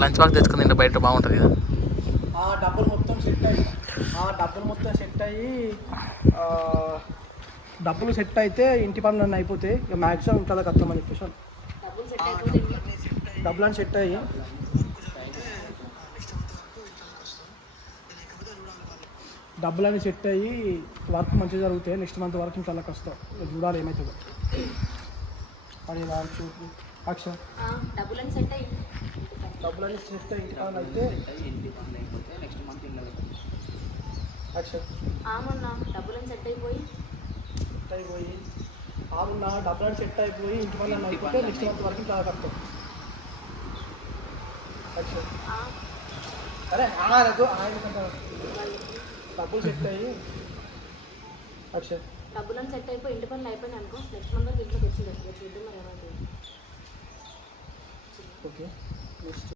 Lunch box తెచ్చుకుని తింటే బయట బాగుంటుంది కదా. డబ్బులు మొత్తం సెట్ అయ్యి డబ్బులు సెట్ అయితే ఇంటి పనులు అయిపోతాయి. ఇక మ్యాక్సిమం ఇంట్లో కష్టమని చెప్పేసి డబ్బులు అని సెట్ అయ్యి వర్క్ మంచిగా జరుగుతాయి. నెక్స్ట్ మంత్ వరకు ఇంట్లో కష్టం చూడాలి ఏమవుతుందో. అది చూపు అక్ష డబ్బులని సెట్ అయ్యి ఇంటి పనులు అయితే నెక్స్ట్ మంత్ అక్ష డబ్బులని సెట్ అయిపోయి ఇంటి పనులు అయిపోతే నెక్స్ట్ మంత్ వరకు చాలా కష్టం. అరే డబ్బులు సెట్ అయ్యి డబ్బులని సెట్ అయిపోయి ఇంటి పనులు అయిపోయినాయి అనుకో, నెక్స్ట్ మంత్ వరకు ఇంట్లోకి వచ్చింది చూద్దాం మరి ఏమైంది. ఓకే.